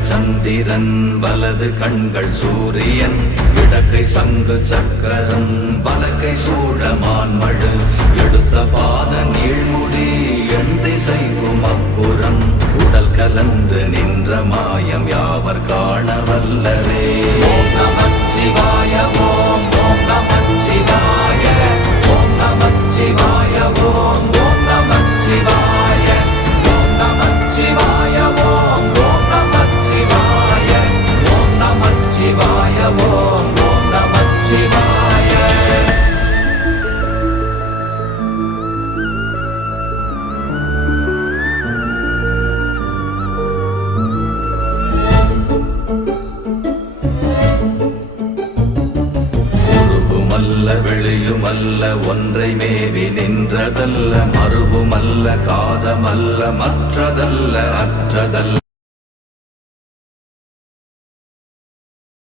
இடக்கைகள் சந்திரன் வலது கண்கள் சூரியன் இடக்கை சங்கு சக்கரம் வலக்கை சூழமான்மழு எடுத்த பாத நீழ்முடி எண் திசைக்கும் அப்புறம் உடல் கலந்து நின்ற மாயம் யாவர் காண வல்லரே. ஓம் நமச்சிவாய ஓம் ஓம் நமச்சிவாய ஓம் நமச்சிவாய ஓம் ஓம் நமச்சிவாய ஓம் நமச்சிவாய ஓம் ஓம் நமச்சிவாய ஓம் நமச்சிவாய ஓம் ஓம் நமச்சிவாய. வெளியுமல்ல ஒன்றை மேவி நின்றதல்ல மறுவுமல்ல காதமல்ல மற்றதல்ல அற்றதல்ல